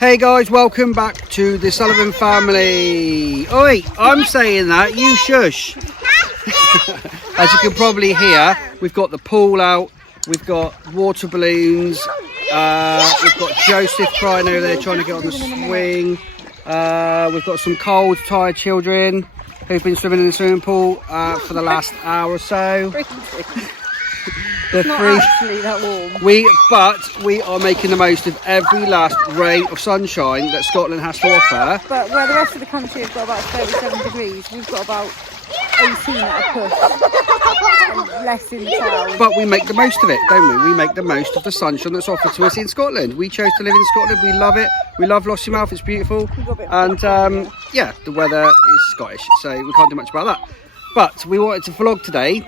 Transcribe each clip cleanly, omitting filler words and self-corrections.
Hey guys, welcome back to the Sullivan family. Oi, I'm saying that, you shush. As you can probably hear, we've got the pool out, we've got water balloons, we've got Joseph crying over there trying to get on the swing. We've got some cold, tired children who've been swimming in the swimming pool for the last hour or so. It's not actually that warm. We are making the most of every last ray of sunshine that Scotland has to offer. But where the rest of the country has got about 37 degrees, we've got about 18 at a push. And less in the clouds. But we make the most of it, don't we? We make the most of the sunshine that's offered to us in Scotland. We chose to live in Scotland. We love it. We love Lossiemouth. It's beautiful. And yeah, the weather is Scottish, so we can't do much about that. But we wanted to vlog today.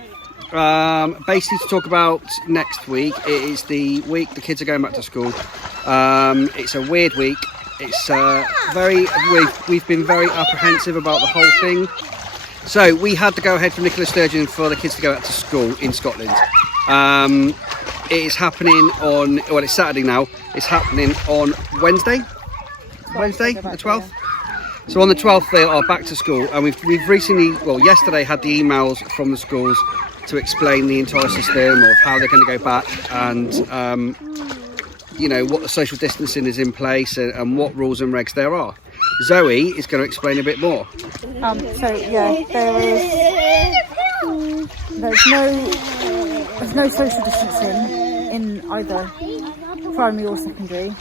Basically to talk about next week. It is the week the kids are going back to school. It's a weird week. It's we've been very apprehensive about the whole thing. So we had to go ahead from Nicola Sturgeon for the kids to go back to school in Scotland. It is happening on, well, it's Saturday now. It's happening on Wednesday the 12th. So on the 12th they are back to school, and we've recently, well, yesterday had the emails from the schools to explain the entire system of how they're going to go back, and you know, what the social distancing is in place and what rules and regs there are. Zoe is going to explain a bit more. So yeah, there's no social distancing in either primary or secondary.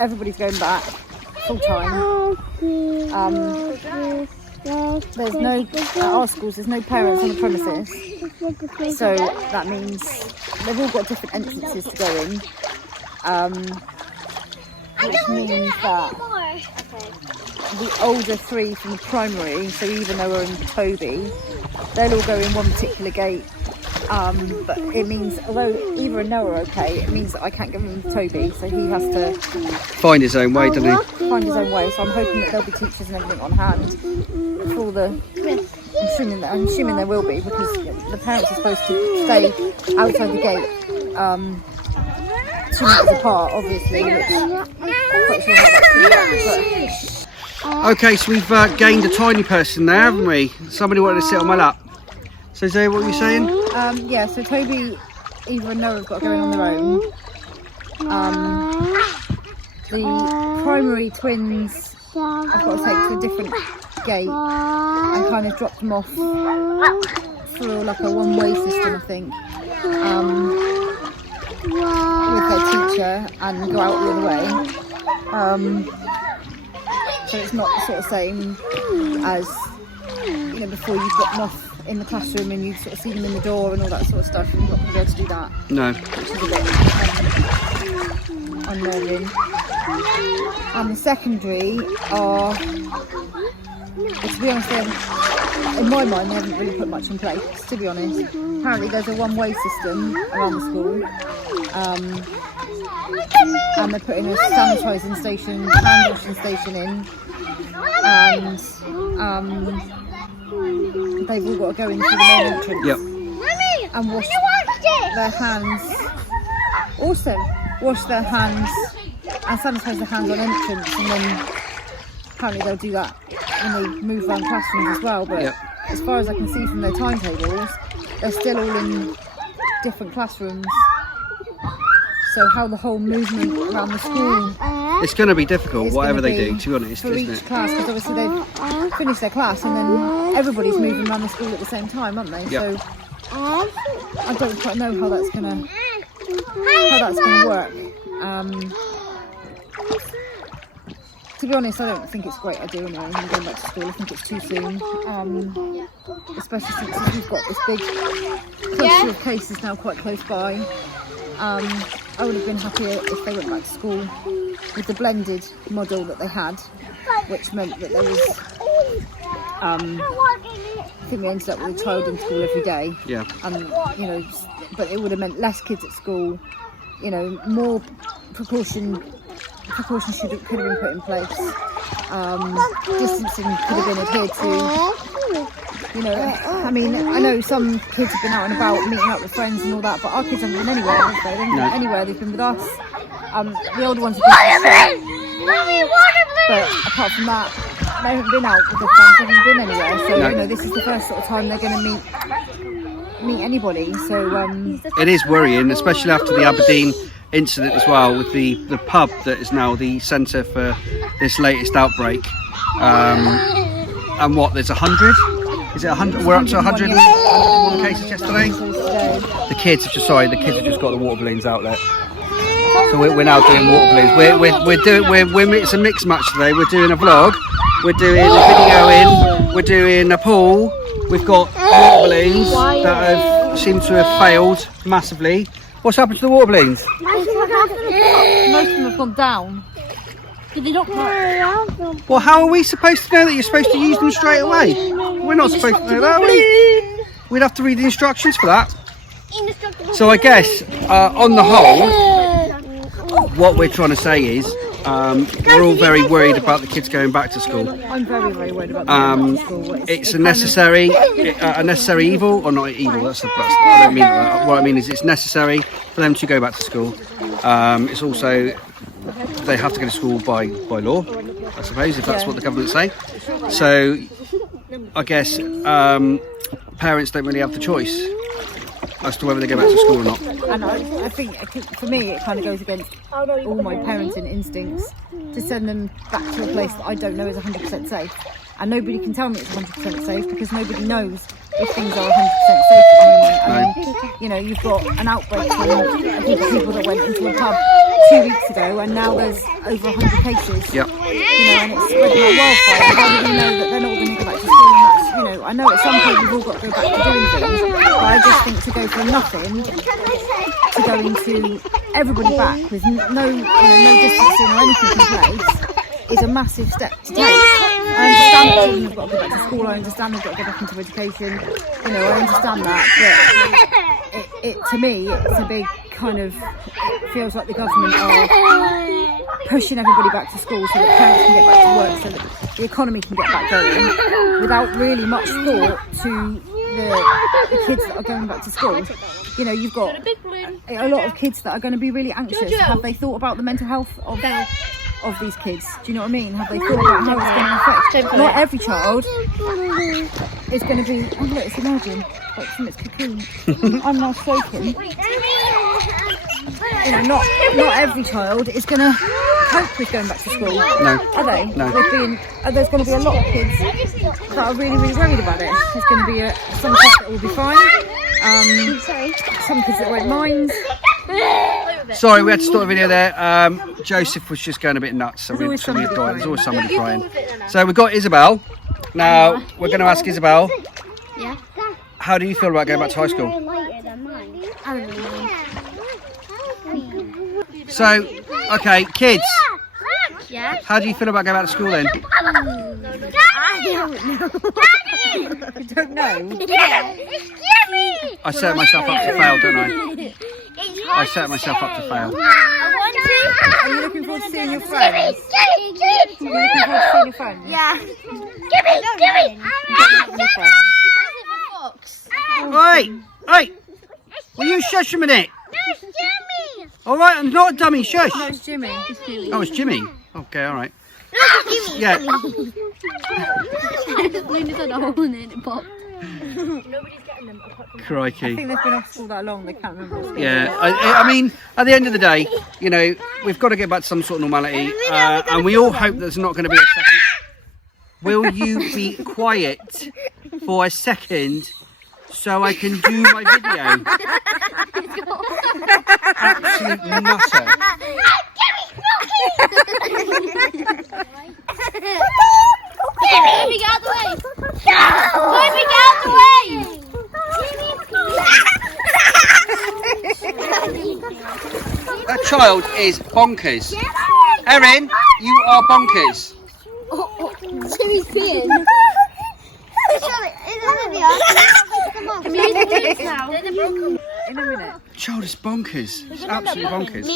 Everybody's going back full time. There's no, at our schools, there's no parents on the premises, so that means they've all got different entrances to go in, which means that the older three from the primary, so even though we're in Toby, they'll all go in one particular gate, but it means, although Eva and Noah are okay, it means that I can't give him Toby, so he has to find his own way, doesn't he? Find his own way. So I'm hoping that there'll be teachers and everything on hand for the. I'm assuming there will be, because the parents are supposed to stay outside the gate, 2 meters apart, obviously. Which I'm not quite sure how that's going to work. Okay, so we've gained a tiny person there, haven't we? Somebody wanted to sit on my lap. So Zoe, what were you saying? Yeah, so Toby, Eva and Noah have got to go in on their own. The primary twins I've got to take to a different gate and kind of drop them off through like a one-way system, I think, with their teacher, and go out the other way. So it's not the sort of same as, you know, before you drop them off in the classroom and you sort of see them in the door and all that sort of stuff, and you're not going to be able to do that. No. Which is a bit unnerving. And the secondary are, to be honest, in my mind they haven't really put much in place, to be honest. Apparently there's a one-way system around the school, and they're putting a sanitising station, hand washing station in, and they've all got to go in through the main entrance. Yep. And wash their hands. Also, wash their hands and sanitise their hands on entrance, and then apparently they'll do that when they move around classrooms as well. But as far as I can see from their timetables, they're still all in different classrooms. So how the whole movement around the school, it's going to be difficult, whatever they do, to be honest, for isn't each it? class, because obviously they've finished their class and then everybody's moving around the school at the same time, aren't they? Yep. So I don't quite know how that's gonna work. To be honest, I don't think it's a great idea anyway, when going back to school. I think it's too soon, especially since we've got this big cluster of cases now quite close by. I would have been happier if they went back to school with the blended model that they had, which meant that there was, I think we ended up with a child in school every day. Yeah. And, you know, but it would have meant less kids at school, you know, more precautions could have been put in place. Distancing could have been adhered to. You know, I mean, I know some kids have been out and about, meeting up with friends and all that, but our kids haven't been anywhere, have they? They haven't been anywhere, they've been with us. The older ones have been to the but apart from that, they haven't been out with their friends, they haven't been anywhere. So No. you know, this is the first sort of time they're going to meet anybody. So It is worrying, especially after the Aberdeen incident as well, with the pub that is now the centre for this latest outbreak. And what, there's 100? Is it 100? We're up to 101 cases yesterday. The kids have just got the water balloons out there. So we're now doing water balloons. It's a mixed match today. We're doing a vlog, we're doing a video in, we're doing a pool. We've got water balloons that have seemed to have failed massively. What's happened to the water balloons? most of them have gone down. Did they not? Well, how are we supposed to know that you're supposed to use them straight away? We're not supposed to know that, are we? We'd have to read the instructions for that. So I guess, on the whole, what we're trying to say is, we're all very worried about the kids going back to school. I'm very, very worried about going back to school. It's a necessary evil, or not evil. I don't mean that. What I mean is, it's necessary for them to go back to school. It's also, they have to go to school by law, I suppose, if that's what the government say. So I guess parents don't really have the choice as to whether they go back to school or not. And I think for me it kind of goes against all my parenting instincts to send them back to a place that I don't know is 100% safe. And nobody can tell me it's 100% safe because nobody knows if things are 100% safe at the moment. I mean, you know, you've got an outbreak from a group of people that went into a pub 2 weeks ago, and now there's over 100 cases. Yep. You know, and it's spreading like wildfire. How do we know that they're not going to go back to school? And that's, you know, I know at some point we've all got to go back to doing things, but I just think to go from nothing to going to everybody back with no distancing or anything in place is a massive step to take. I understand that children have got to go back to school, I understand they've got to go back into education, you know, I understand that, but it to me, it's a big kind of, it feels like the government are pushing everybody back to school so that parents can get back to work, so that the economy can get back going, without really much thought to the kids that are going back to school. You know, you've got a lot of kids that are going to be really anxious. Have they thought about the mental health of these kids? Do you know what I mean? Have they thought about how it's going to affect? Not every child is going to be, oh look, it's emerging, like from its cocoon. I'm now soaking. You know, not every child is going to cope with going back to school. No. Are they? No. There's going to be a lot of kids that are really, really worried about it. There's going to be some kids that will be fine. Some kids that won't mind. Sorry, we had to stop the video there. Joseph was just going a bit nuts, so There's there's always somebody crying. So we've got Isabel. Now we're going to ask Isabel. Yeah. How do you feel about going back to high school? I don't know. So, okay, kids. Yeah. How do you feel about going back to school then? I don't know. You don't know? It's Jimmy. I set myself up to fail, don't I? I set myself up to fail. Are you looking forward to seeing your friends? Are you looking forward to seeing your friends? Yeah. Jimmy. Your friends? Oi! Oi! Will you shush a minute? It's Jimmy. Alright, I'm not a dummy, shush! No, it's Jimmy. Oh, it's Jimmy. Okay, alright. Jimmy. Yeah. Crikey. I think they've been off school that long, they can't remember what's going on. Yeah, I mean, at the end of the day, you know, we've got to get back to some sort of normality, and we all hope there's not going to be a second. Will you be quiet for a second so I can do my video? Absolute nutter. Let me get out the way. Let me get out the way. That child is bonkers. Erin, you are bonkers. Jimmy's peeing. Can we use the boots now? In a minute. Child is bonkers. It's absolutely bonkers.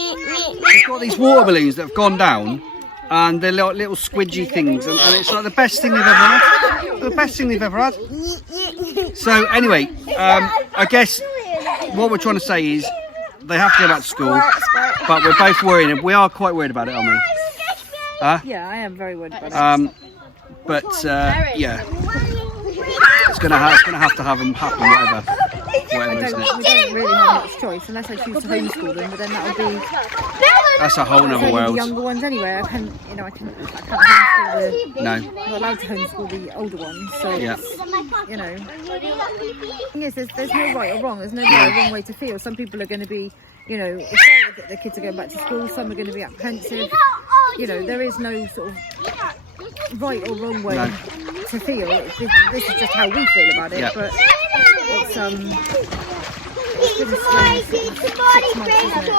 They've got these water balloons that have gone down, and they're like little squidgy things, and it's like the best thing they've ever had. The best thing they've ever had. So anyway, I guess what we're trying to say is they have to go back to school. but we're both worried. We are quite worried about it, aren't we? Yeah, I am very worried about it. But yeah, it's gonna have to have them happen, whatever, We isn't it? don't really have much choice unless I choose to homeschool them, but then that would be That's a whole nother the world. younger ones anyway. I can't homeschool No. I'm not allowed to homeschool the older ones, so Yeah. it's, you know. The thing is, there's no right or wrong. There's no right or wrong way to feel. Some people are going to be, you know, excited that their kids are going back to school. Some are going to be apprehensive. You know, there is no sort of right or wrong way to feel. This is just how we feel about it. Yeah. But it's been a strange 6 months, isn't it?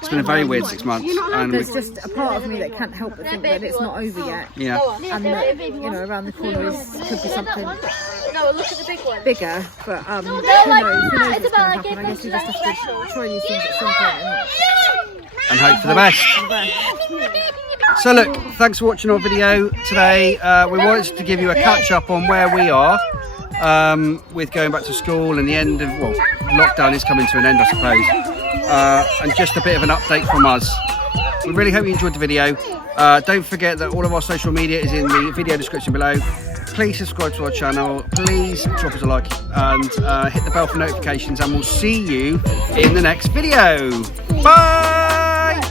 It's been a very weird 6 months, and There's just a part of me that can't help but think that it's not over yet, yeah, and that, you know, around the corner could be something No, look at the big one. bigger. But who knows? Who knows what's going to happen? I guess we just have to try these things at some point and hope for the best. So look, thanks for watching our video today. We wanted to give you a catch up on where we are with going back to school and the end of, well, lockdown is coming to an end, I suppose, and just a bit of an update from us. We really hope you enjoyed the video. Don't forget that all of our social media is in the video description below. Please subscribe to our channel, please drop us a like, and hit the bell for notifications, and we'll see you in the next video. Bye!